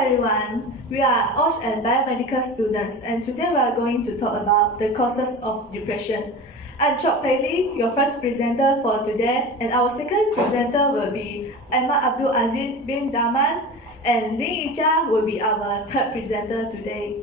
everyone, we are OSH and biomedical students, and today we are going to talk about the causes of depression. I'm Chok Pei, your first presenter for today, and our second presenter will be Ahmad Abdul Aziz bin Daman, and Ling Yijia will be our third presenter today.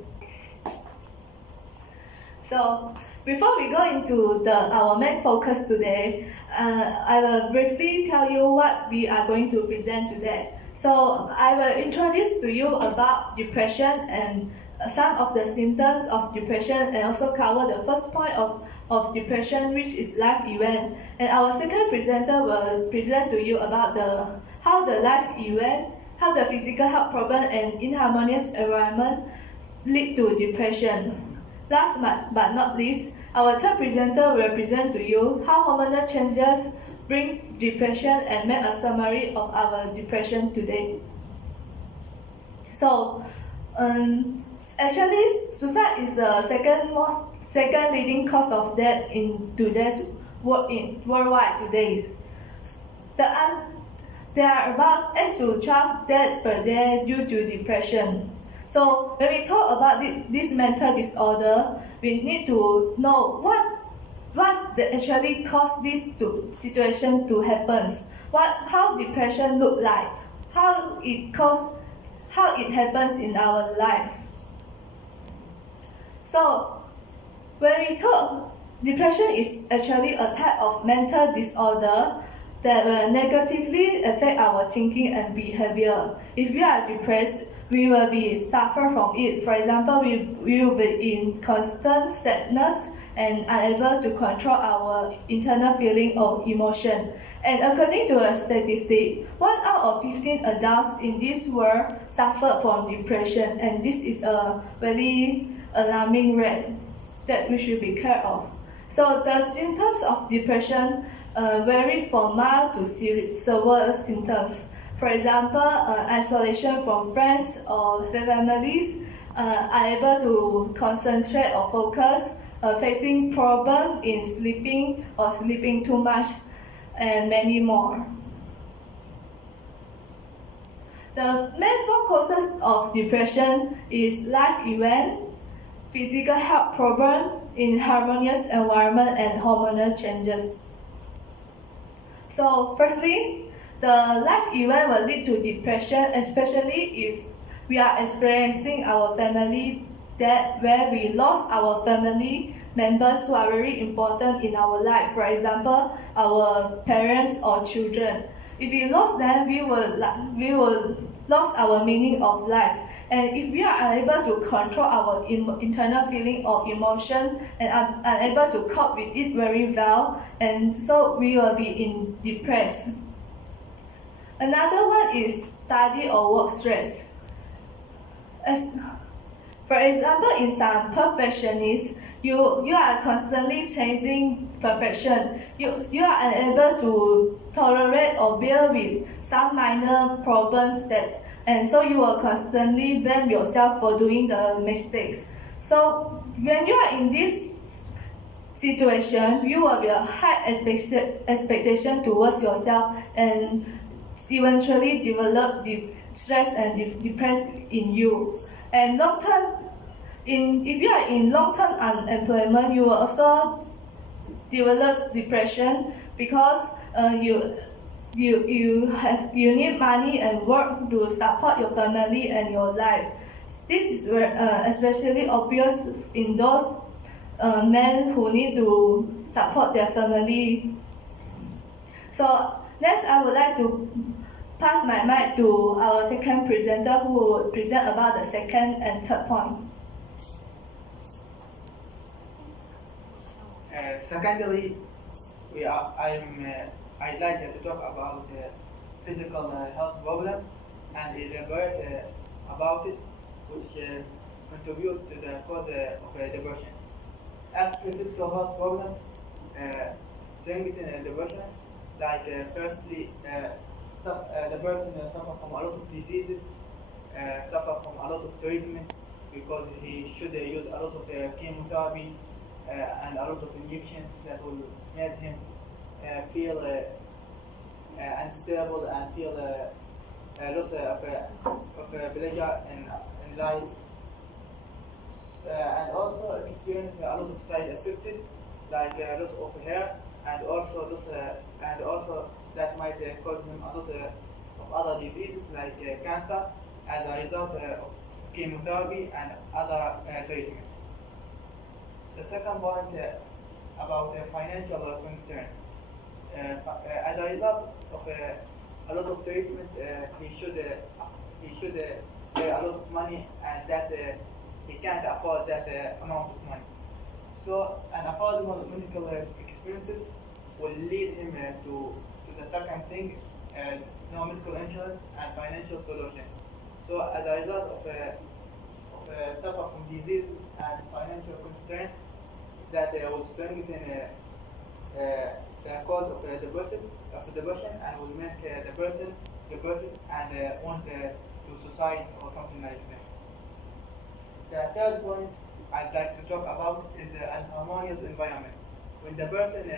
So, before we go into our main focus today, I will briefly tell you what we are going to present today. So, I will introduce to you about depression and some of the symptoms of depression, and also cover the first point of depression, which is life event. And our second presenter will present to you about how the life event, how the physical health problem and inharmonious environment lead to depression. Last but not least, our third presenter will present to you how hormonal changes bring depression and make a summary of our depression today. So, actually, suicide is the second leading cause of death in today's worldwide today. There are about 8 to 12 deaths per day due to depression. So when we talk about this mental disorder, we need to know what actually caused this situation to happen. How depression look like, how it happens in our life. So when we talk, depression is actually a type of mental disorder that will negatively affect our thinking and behavior. If we are depressed, we will suffer from it. For example, we will be in constant sadness and unable to control our internal feeling or emotion. And according to a statistic, 1 out of 15 adults in this world suffer from depression, and this is a very alarming rate that we should be care of. So the symptoms of depression vary from mild to severe symptoms. For example, isolation from friends or families, unable to concentrate or focus, facing problems in sleeping or sleeping too much, and many more. The main 4 causes of depression is life event, physical health problem, inharmonious environment, and hormonal changes. So, firstly, the life event will lead to depression, especially if we are experiencing our family death, where we lost our family members who are very important in our life. For example, our parents or children. If we lost them, we will lose our meaning of life. And if we are unable to control our internal feeling or emotion and are unable to cope with it very well, and so we will be depressed. Another one is study or work stress. For example, in some perfectionists, you are constantly chasing perfection. You are unable to tolerate or bear with some minor problems and so you will constantly blame yourself for doing the mistakes. So when you are in this situation, you will be a high expectation towards yourself and eventually develop stress and depression in you. And if you are in long-term unemployment, you will also develop depression because you need money and work to support your family and your life. This is especially obvious in those men who need to support their family. So next, I would like to pass my mic to our second presenter, who will present about the second and third point. Secondly, I'd like to talk about physical health problem and elaborate about it, which contribute to the cause of depression. Actually, physical health problem strengthen depression. Like firstly, the person suffer from a lot of diseases, suffer from a lot of treatment because he should use a lot of chemotherapy and a lot of injections that will make him feel unstable and feel loss of pleasure in life, and also experience a lot of side effects like loss of hair, and also that might cause him a lot of other diseases like cancer as a result of chemotherapy and other treatment. The second point about financial concern. As a result of a lot of treatment, he should pay a lot of money, and that he can't afford that amount of money. So, an affordable medical expenses will lead him to the second thing, no medical insurance and financial solution. So, as a result of suffer from disease and financial constraint, that will strengthen the cause of depression and will make the person depressed and want to suicide or something like that. The third point I'd like to talk about is an harmonious environment. When the person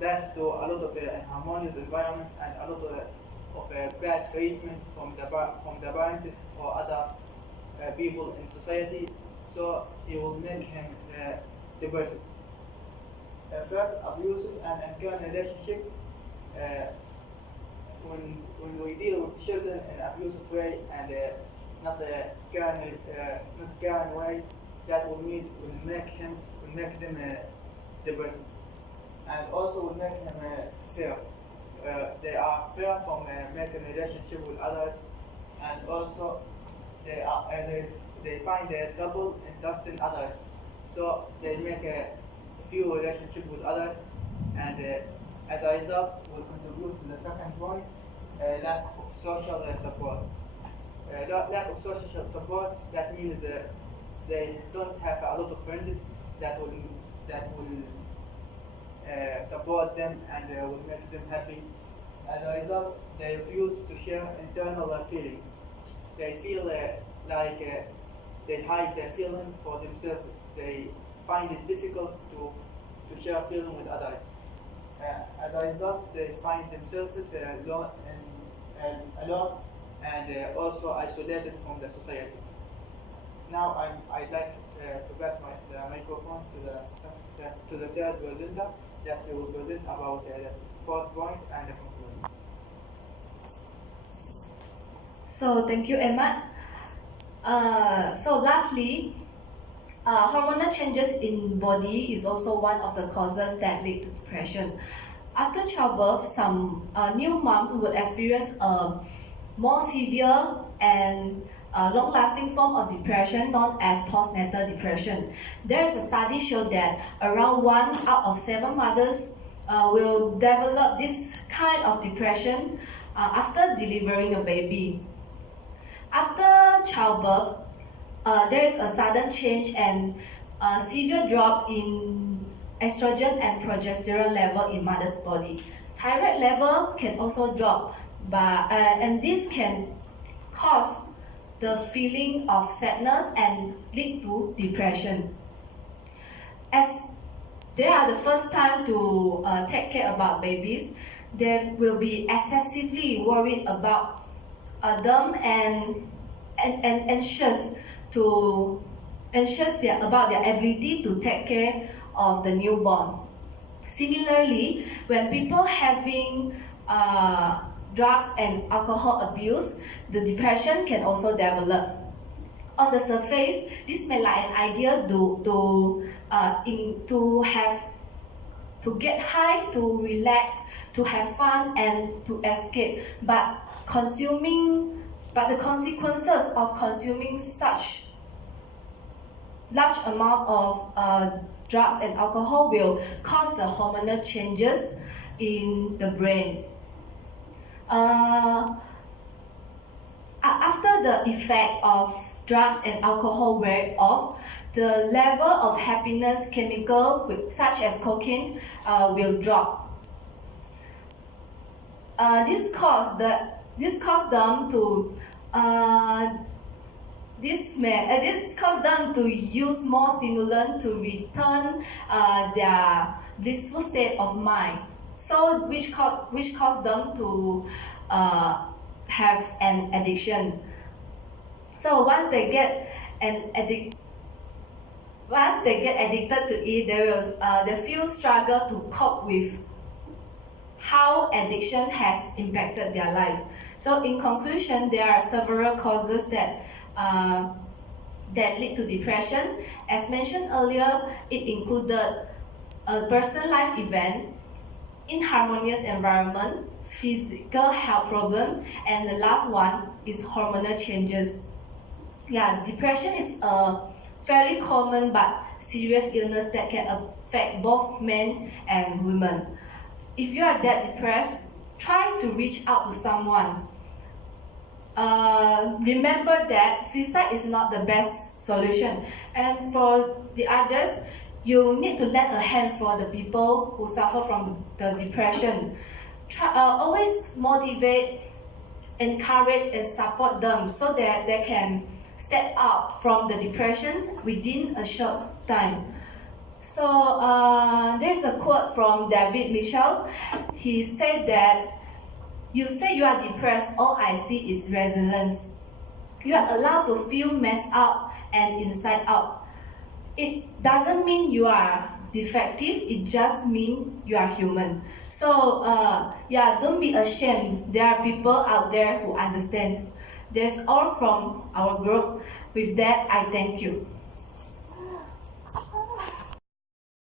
passes through a lot of harmonious environment and a lot of bad treatment from the parents or other people in society, so it will make him depressed. First, abusive and uncaring relationship. When we deal with children in an abusive way and not caring way, that will make them depressed, and also will make them fear. They are fear from making a relationship with others, and also they find trouble in trusting others. So they make a few relationships with others, and as a result will contribute to the second point, lack of social support. Lack of social support, that means they don't have a lot of friends that will support them and will make them happy. As a result, they refuse to share internal feeling. They feel like they hide their feeling for themselves. They find it difficult to share feeling with others. As a result, they find themselves alone and also isolated from the society. Now I'd like to pass the microphone to the third presenter, that he will present about the fourth point and the conclusion. So thank you, Ahmad. So lastly, hormonal changes in body is also one of the causes that lead to depression. After childbirth, some new moms would experience a more severe and long-lasting form of depression known as postnatal depression. There's a study showed that around 1 out of 7 mothers will develop this kind of depression after delivering a baby. After childbirth, there is a sudden change and a severe drop in estrogen and progesterone level in mother's body. Thyroid level can also drop, and this can cause the feeling of sadness and lead to depression. As they are the first time to take care about babies, they will be excessively worried about them and anxious about their ability to take care of the newborn. Similarly, when people having drugs and alcohol abuse, the depression can also develop. On the surface, this may like an idea to get high, to relax, to have fun, and to escape. But the consequences of consuming such large amount of drugs and alcohol will cause the hormonal changes in the brain. After the effect of drugs and alcohol wear off, the level of happiness chemical such as cocaine will drop. This caused them to use more stimulant to return their blissful state of mind. So which caused them to have an addiction. So once they get addicted to it, they feel struggle to cope with how addiction has impacted their life. So in conclusion, there are several causes that lead to depression. As mentioned earlier, it included a personal life event, inharmonious environment, physical health problem, and the last one is hormonal changes. Yeah, depression is a fairly common but serious illness that can affect both men and women. If you are that depressed, try to reach out to someone. Remember that suicide is not the best solution, and for the others, you need to lend a hand for the people who suffer from the depression. Always motivate, encourage, and support them so that they can step out from the depression within a short time. So there's a quote from David Mitchell. He said that, "You say you are depressed, all I see is resilience. You are allowed to feel messed up and inside out. It doesn't mean you are defective, it just means you are human." So don't be ashamed. There are people out there who understand. That's all from our group. With that, I thank you.